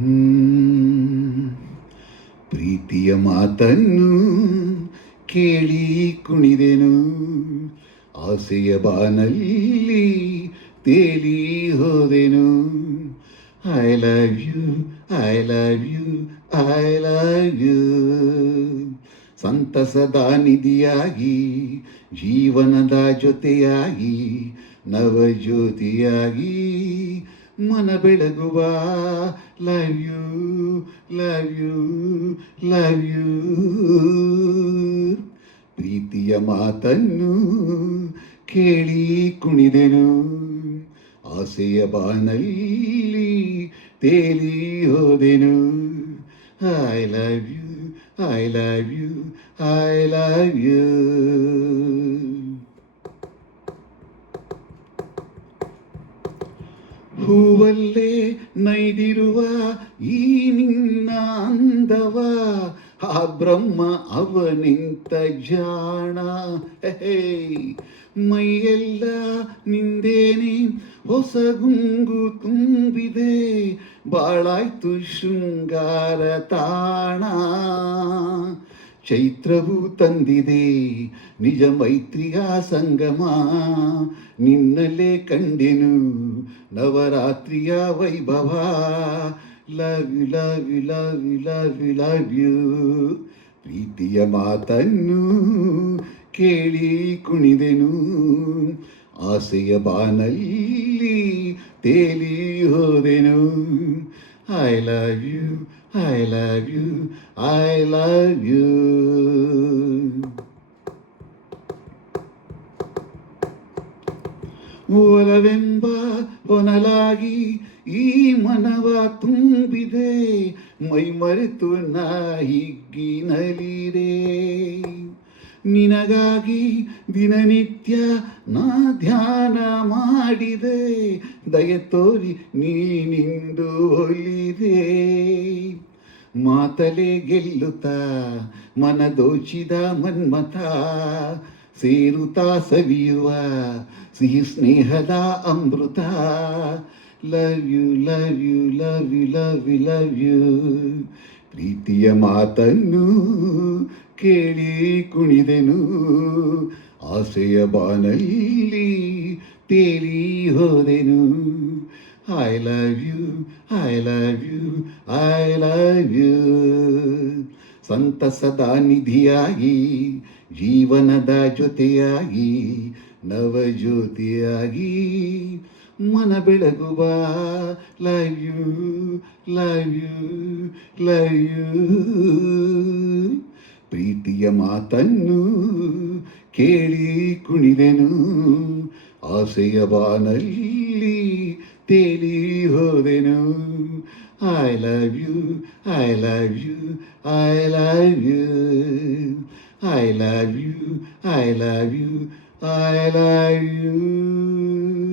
ಹ್ಮ್. ಪ್ರೀತಿಯ ಮಾತನ್ನು ಕೇಳಿ ಕುಣಿದೆನು, ಆಸೆಯ ಬಾನಲ್ಲಿ ತೇಲಿ ಹೋದೆನು. I love you, I love you, I love you. ಸಂತಸದ ನಿಧಿಯಾಗಿ, ಜೀವನದ ಜೊತೆಯಾಗಿ, ನವಜ್ಯೋತಿಯಾಗಿ ಮನ ಬೆಳಗುವ. Love you, love you, love you. ಪ್ರೀತಿಯ ಮಾತನ್ನು ಕೇಳಿ ಕುಣಿದೆನು, ಆಸೆಯ ಬಾನಲ್ಲಿ ತೇಲಿ ಹೋದೆನು. I love you, I love you, I love you. ಹೂವಲ್ಲೇ ನೈದಿರುವ ಈ ನಿನ್ನ ಅಂದವ, ಆ ಬ್ರಹ್ಮ ಅವನಿಂತ ಜಾಣ. ಹೇ, ಮೈಯೆಲ್ಲ ನಿಂದೇನೆ ಹೊಸ ಗುಂಗು ತುಂಬಿದೆ, ಬಾಳಾಯ್ತು ಶೃಂಗಾರ ತಾಣ. ಚೈತ್ರವು ತಂದಿದೆ ನಿಜ ಮೈತ್ರಿಯ ಸಂಗಮ, ನಿನ್ನಲ್ಲೇ ಕಂಡೆನು ನವರಾತ್ರಿಯ ವೈಭವ. Love you, love you, love you, love you, love you. ಪ್ರೀತಿಯ ಮಾತನ್ನು ಕೇಳಿ ಕುಣಿದೆನು, ಆಸೆಯ ಬಾನಲ್ಲಿ ತೇಲಿ ಹೋದೆನು. I love you, I love you, I love you. ಒಲವೆಂಬ ಹೊನಲಾಗಿ ಈ ಮನವ ತುಂಬಿದೆ, ಮೈ ಮರೆತು ನಾ ಹಿಗ್ಗಿನಲಿದೆ. ನಿನಗಾಗಿ ದಿನನಿತ್ಯ ನಾ ಧ್ಯಾನ ಮಾಡಿದೆ, ದಯ ತೋರಿ ನೀನಿಂದು ಒಲಿದೆ. ಮಾತಲೆ ಗೆಲ್ಲುತ್ತಾ ಮನ ದೋಚಿದ ಮನ್ಮಥ, ಸೇರುತ್ತಾ ಸವಿಯುವ ಸಿಹಿ ಸ್ನೇಹದ ಅಮೃತ. Love you, love you, love you, love you, love you. ಪ್ರೀತಿಯ ಮಾತನ್ನು ಕೇಳಿ ಕುಣಿದೆನು, ಆಸೆಯ ಬಾನಲ್ಲಿ ತೇಲಿ ಹೋದೆನು. I love you, I love you, I love you. ಸಂತಸದ ನಿಧಿಯಾಗಿ, ಜೀವನದ ಜೊತೆಯಾಗಿ, ನವಜ್ಯೋತಿಯಾಗಿ ಮನ ಬೆಳಗುವ. Love you, love you, love you. ಪ್ರೀತಿಯ ಮಾತನ್ನು ಕೇಳಿ ಕುಣಿದೆನು, ಆಸೆಯ ಬಾನಲ್ಲಿ ತೇಲಿ ಹೋದೆನು. I love you, I love you, I love you. I love you, I love you, I love you.